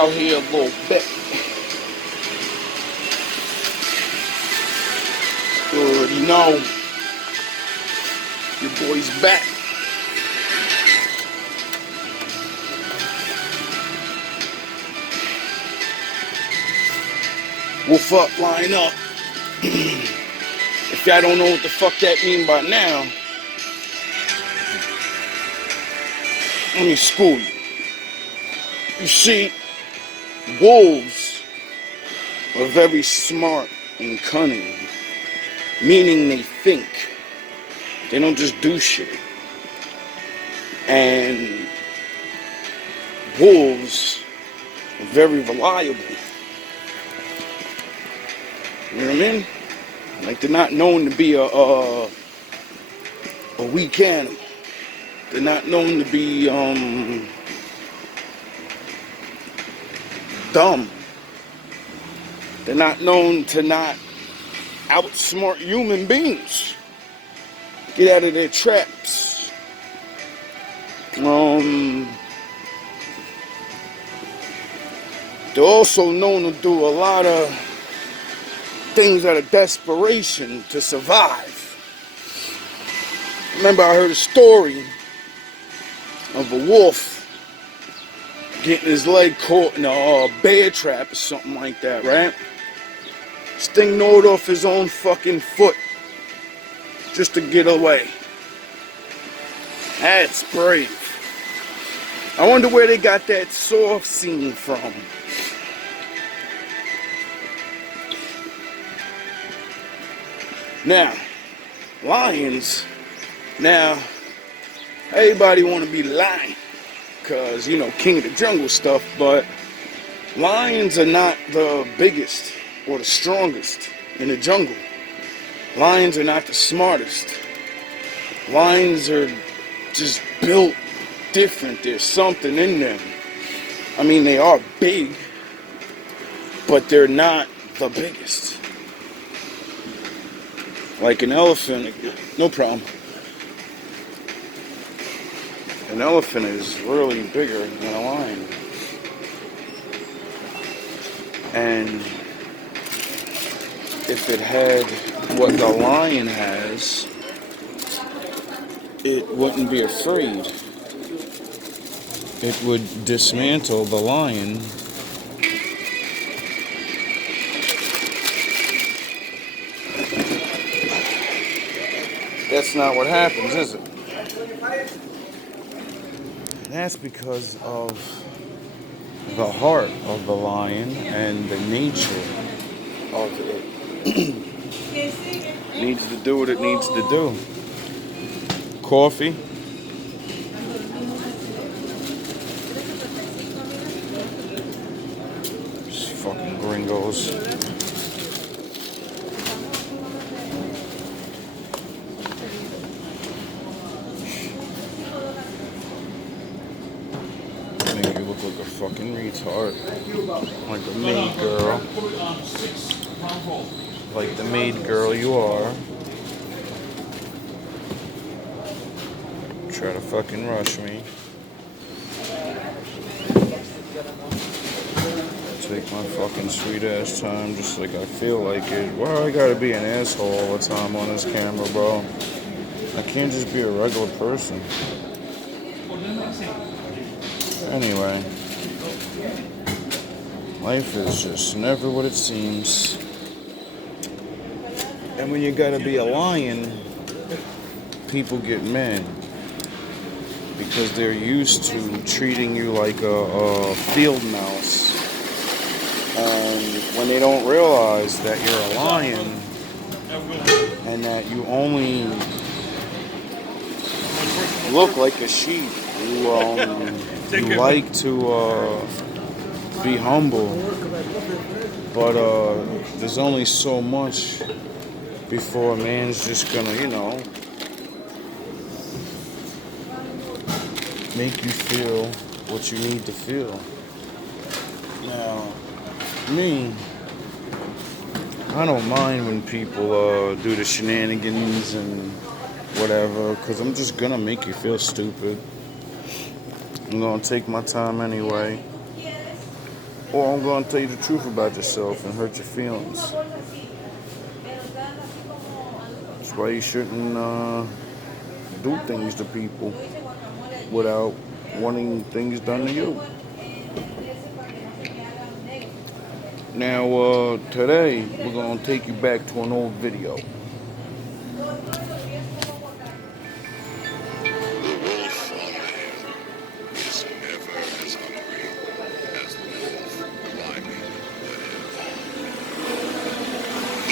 out here a little bit. You already know. Your boy's back. Wolf up, line up. If y'all don't know what the fuck that mean by now, let me school you. You see, wolves are very smart and cunning, meaning they think. They don't just do shit. And wolves are very reliable. You know what I mean? Like, they're not known to be a weak animal. They're not known to be dumb. They're not known to not outsmart human beings. Get out of their traps. They're also known to do a lot of things out of desperation to survive. Remember, I heard a story of a wolf getting his leg caught in a bear trap or something like that, right? This thing gnawed off his own fucking foot just to get away. That's brave. I wonder where they got that soft scene from. Now, lions. Now, everybody want to be lion, cause you know, king of the jungle stuff. But lions are not the biggest or the strongest in the jungle. Lions are not the smartest. Lions are just built different. There's something in them. I mean, they are big, but they're not the biggest. Like an elephant, no problem. An elephant is really bigger than a lion. And if it had what the lion has, it wouldn't be afraid. It would dismantle the lion. That's not what happens, is it? And that's because of the heart of the lion and the nature of it. It needs to do what it needs to do. Coffee. These fucking gringos. Make you look like a fucking retard. Like a maid girl. Like the maid girl you are. Try to fucking rush me. Take my fucking sweet ass time just like I feel like it. Why I gotta be an asshole all the time on this camera, bro? I can't just be a regular person. Anyway. Life is just never what it seems. And when you gotta be a lion, people get mad. Because they're used to treating you like a field mouse. And when they don't realize that you're a lion and that you only look like a sheep, you like to be humble, but there's only so much before a man's just gonna, you know, make you feel what you need to feel. Now, me, I don't mind when people do the shenanigans and whatever, because I'm just gonna make you feel stupid. I'm gonna take my time anyway. or I'm going to tell you the truth about yourself and hurt your feelings. That's why you shouldn't do things to people without wanting things done to you. Now, today we're going to take you back to an old video.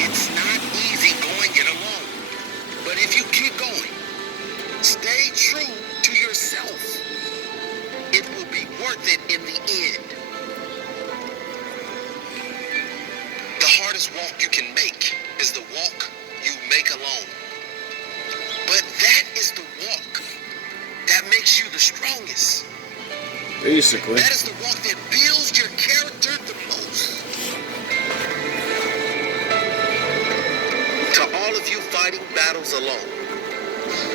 It's not easy going it alone, but if you keep going, stay true to yourself, it will be worth it in the end. The hardest walk you can make is the walk you make alone. But that is the walk that makes you the strongest. Basically. That is the walk that builds your character the most. To all of you fighting battles alone,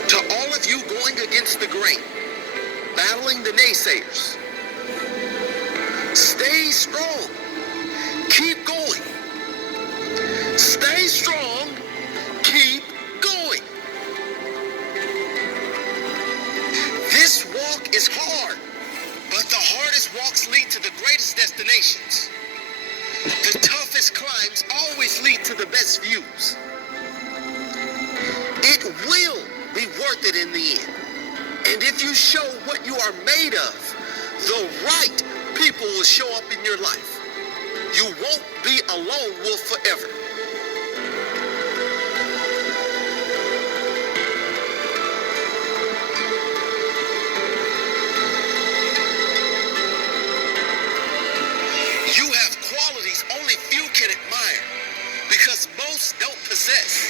to all of you going against the grain, battling the naysayers, stay strong. Keep going. Stay strong. Keep going. This walk is hard, but the hardest walks lead to the greatest destinations. The toughest climbs always lead to the best views. It will be worth it in the end. And if you show what you are made of, the right people will show up in your life. You won't be a lone wolf forever. You have qualities only few can admire because most don't possess.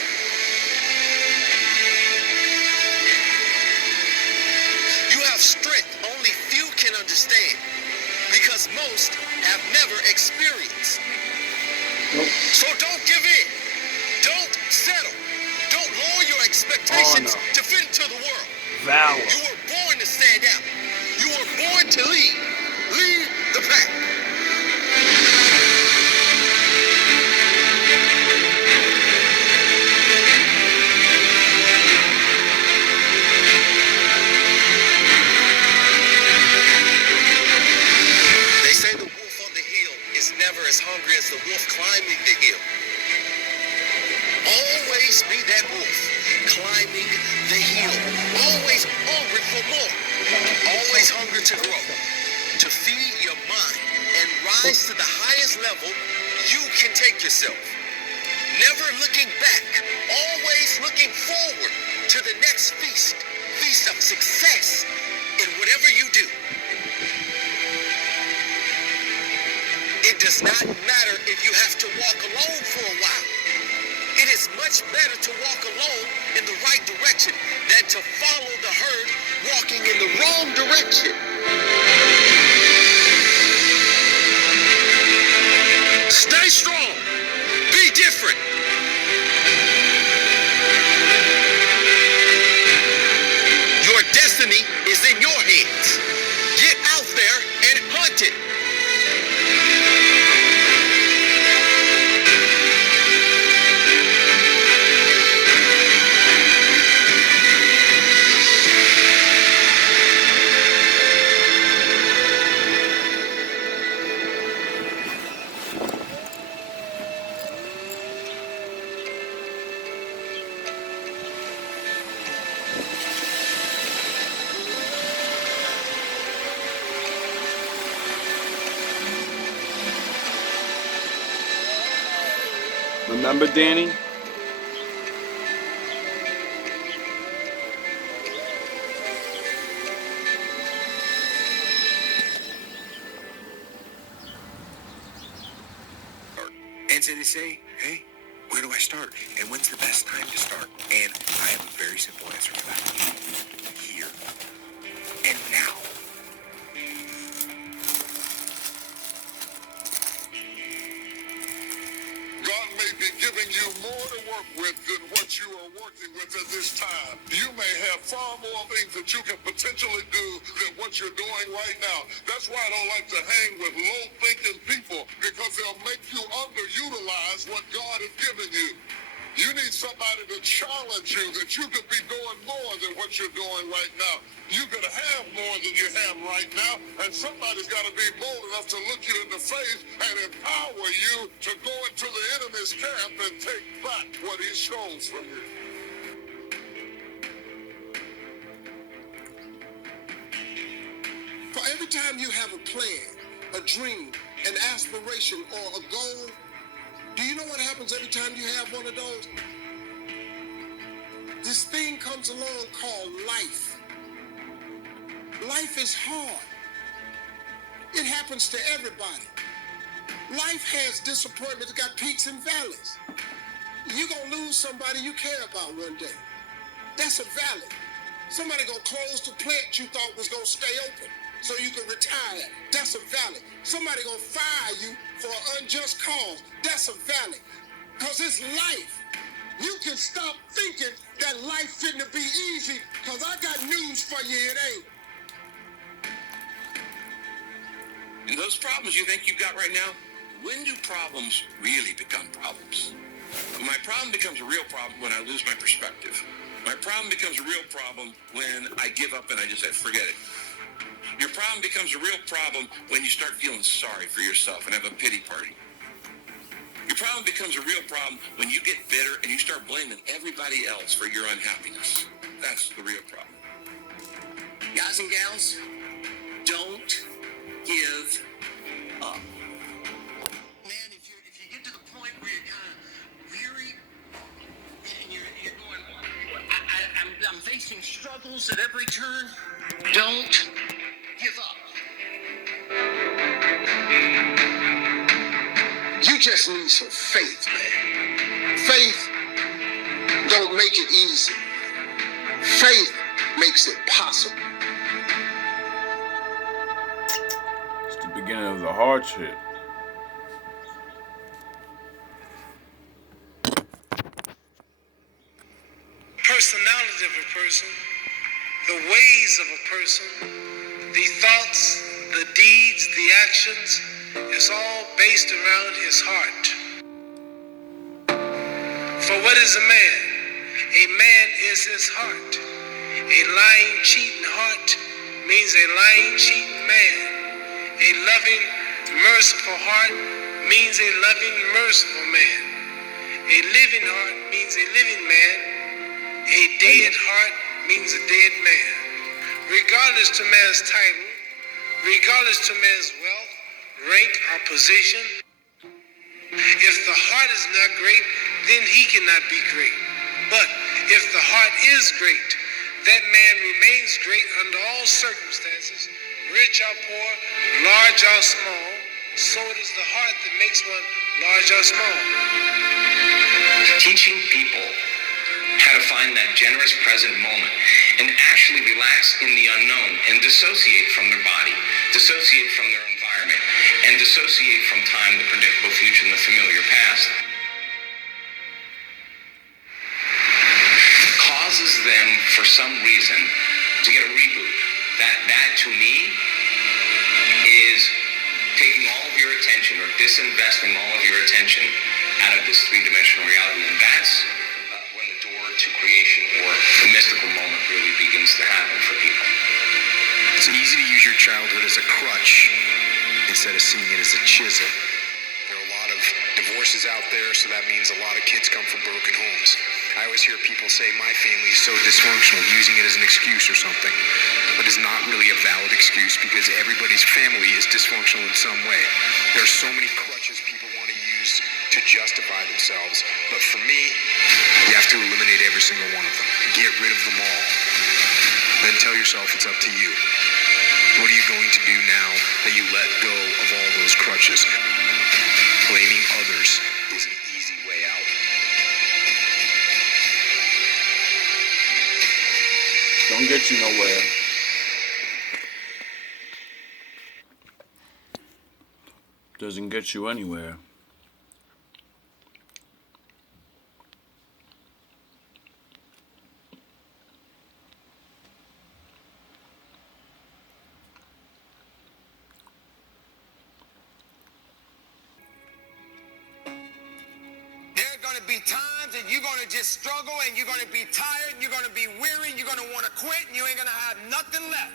You have strength only few can understand because most have never experienced. So don't give in. Don't settle. Don't lower your expectations to fit into the world. Valor. You were born to stand out. You were born to lead. Lead the pack. They say the wolf on the hill is never as hungry as the wolf climbing the hill. Always be that wolf climbing the hill. Always hungry for more. Always hungry to grow. To feed your mind and rise to the highest level you can take yourself. Never looking back. Always looking forward to the next feast. Feast of success in whatever you do. It does not matter if you have to walk alone for a while. It is much better to walk alone in the right direction than to follow the herd walking in the wrong direction. Stay strong. Be different. Your destiny is in your hands. Get out there and hunt it. Remember, Danny? And so they say, hey, where do I start? And when's the best time to start? And I have a very simple answer for that. Here and now. God made be giving you more to work with than what you are working with at this time. You may have far more things that you can potentially do than what you're doing right now. That's why I don't like to hang with low-thinking people, because they'll make you underutilize what God has given you. You need somebody to challenge you that you could be doing more than what you're doing right now. You could have more than you have right now, and somebody's got to be bold enough to look you in the face and empower you to go into the enemy's camp and take back what he stole from you. For every time you have a plan, a dream, an aspiration, or a goal, do you know what happens every time you have one of those? This thing comes along called life. Life is hard. It happens to everybody. Life has disappointments. It got peaks and valleys. You're going to lose somebody you care about one day. That's a valley. Somebody going to close the plant you thought was going to stay open so you can retire. That's a valley. Somebody going to fire you for an unjust cause. That's a valley. Because it's life. You can stop thinking that life fitting be easy, because I got news for you, it ain't. And those problems you think you've got right now, when do problems really become problems? My problem becomes a real problem when I lose my perspective. My problem becomes a real problem when I give up and I just say, forget it. Your problem becomes a real problem when you start feeling sorry for yourself and have a pity party. Your problem becomes a real problem when you get bitter and you start blaming everybody else for your unhappiness. That's the real problem. Guys and gals, don't give up. Man, if you get to the point where you're kind of weary and you're going, I'm facing struggles at every turn, don't give up. You just need some faith, man. Faith don't make it easy. Faith makes it possible. It's the beginning of the hardship. Personality of a person, the ways of a person, the thoughts, the deeds, the actions, is all based around his heart. For what is a man? A man is his heart. A lying, cheating heart means a lying, cheating man. A loving, merciful heart means a loving, merciful man. A living heart means a living man. A dead heart means a dead man. Regardless to man's title, regardless to man's wealth, rank, or position, if the heart is not great, then he cannot be great. But if the heart is great, that man remains great under all circumstances, rich or poor, large or small. So it is the heart that makes one large or small. Teaching people how to find that generous present moment and actually relax in the unknown and dissociate from their body, dissociate from their environment, and dissociate from time, the predictable future, and the familiar past, causes them, for some reason, to get a reboot. That to me is taking all of your attention or disinvesting all of your attention out of this three-dimensional reality. And that's when the door to creation or the mystical moment really begins to happen for people. It's easy to use your childhood as a crutch instead of seeing it as a chisel. There are a lot of divorces out there, so that means a lot of kids come from broken homes. I always hear people say, my family is so dysfunctional, using it as an excuse or something. But it's not really a valid excuse, because everybody's family is dysfunctional in some way. There are so many crutches people want to use to justify themselves. But for me, you have to eliminate every single one of them. Get rid of them all. Then tell yourself it's up to you. What are you going to do now that you let go of all those crutches? Blaming others is an easy way out. Don't get you nowhere. Doesn't get you anywhere. going to be times that you're going to just struggle and you're going to be tired and you're going to be weary and you're going to want to quit and you ain't going to have nothing left.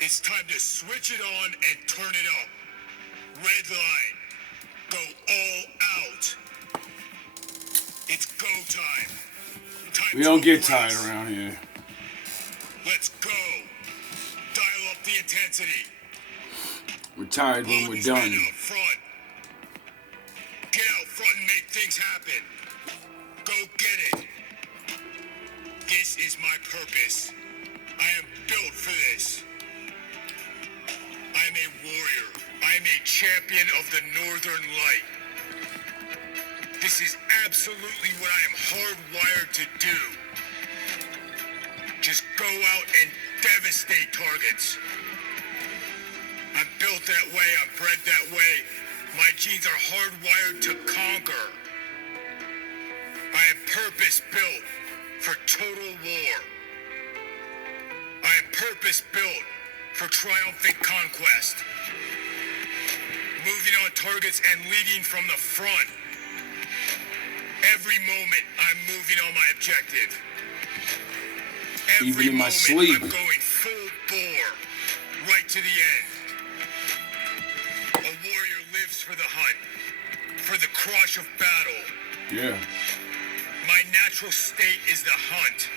It's time to switch it on and turn it up. Red line. Go all out. It's go time. We don't get tired around here. Let's go. Dial up the intensity. We're tired when we're done. Out front. Get out front and make things happen. Go get it. This is my purpose. I am built for this. I am a warrior. I am a champion of the Northern Light. This is absolutely what I am hardwired to do. Just go out and devastate targets. I'm built that way. I'm bred that way. My genes are hardwired to conquer. I am purpose-built for total war. I am purpose-built for triumphant conquest. Moving on targets and leading from the front. Every moment, I'm moving on my objective. Even in my sleep. I'm going full bore, right to the end. A warrior lives for the hunt, for the crush of battle. Yeah. My natural state is the hunt.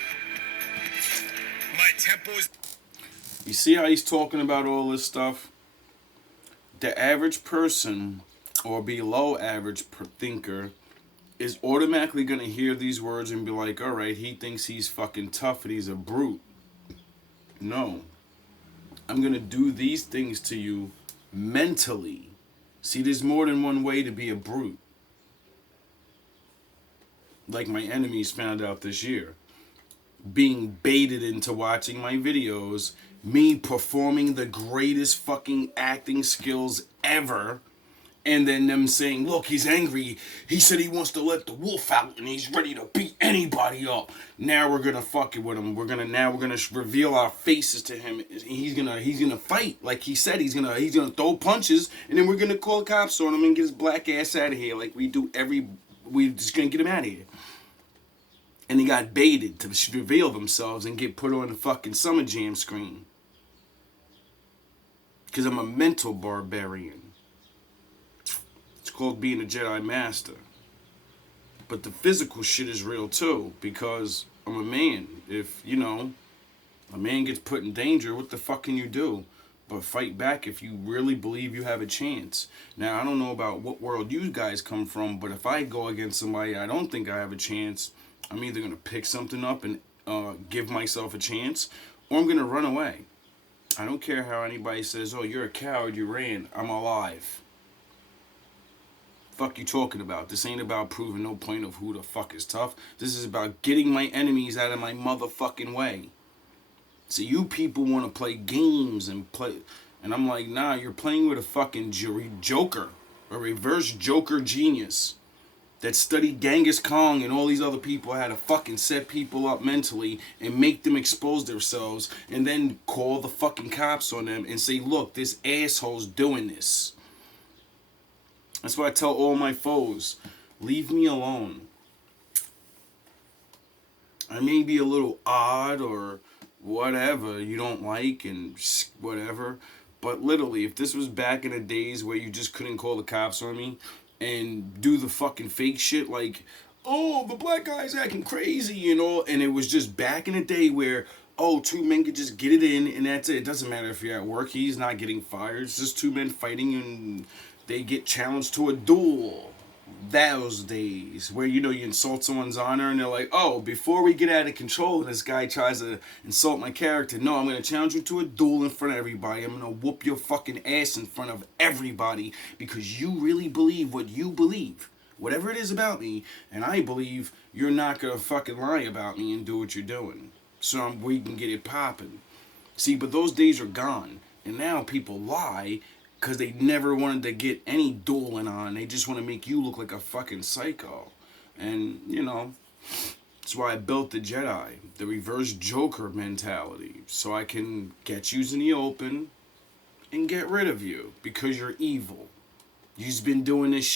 My tempo is... You see how he's talking about all this stuff? The average person, or below average thinker, is automatically going to hear these words and be like, all right, he thinks he's fucking tough and he's a brute. No. I'm going to do these things to you mentally. See, there's more than one way to be a brute. Like my enemies found out this year. Being baited into watching my videos, me performing the greatest fucking acting skills ever, and then them saying, look, he's angry. He said he wants to let the wolf out and he's ready to beat anybody up. Now we're gonna fuck it with him. We're gonna reveal our faces to him. He's gonna fight. Like he said, he's gonna throw punches, and then we're gonna call the cops on him and get his black ass out of here like we do we're just gonna get him out of here. And they got baited to reveal themselves and get put on the fucking Summer Jam screen. Because I'm a mental barbarian. It's called being a Jedi Master. But the physical shit is real too, because I'm a man. If, a man gets put in danger, what the fuck can you do? But fight back if you really believe you have a chance. Now, I don't know about what world you guys come from, but if I go against somebody I don't think I have a chance, I'm either going to pick something up and give myself a chance, or I'm going to run away. I don't care how anybody says, oh, you're a coward, you ran. I'm alive. Fuck you talking about? This ain't about proving no point of who the fuck is tough. This is about getting my enemies out of my motherfucking way. So you people want to play games and play... And I'm like, nah, you're playing with a fucking Joker. A reverse Joker genius. That studied Genghis Khan and all these other people how to fucking set people up mentally and make them expose themselves and then call the fucking cops on them and say, look, this asshole's doing this. That's why I tell all my foes, leave me alone. I may be a little odd or whatever you don't like and whatever, but literally, if this was back in the days where you just couldn't call the cops on me and do the fucking fake shit like, oh, the black guy's acting crazy and all, and it was just back in the day where, oh, two men could just get it in and that's it. It doesn't matter if you're at work, he's not getting fired. It's just two men fighting and they get challenged to a duel. Those days where, you insult someone's honor and they're like, oh, before we get out of control and this guy tries to insult my character, no, I'm going to challenge you to a duel in front of everybody. I'm going to whoop your fucking ass in front of everybody because you really believe what you believe. Whatever it is about me, and I believe you're not going to fucking lie about me and do what you're doing. So we can get it popping. See, but those days are gone. And now people lie because they never wanted to get any dueling on. They just want to make you look like a fucking psycho. And, that's why I built the Jedi. The reverse Joker mentality. So I can get you in the open and get rid of you. Because you're evil. You've been doing this shit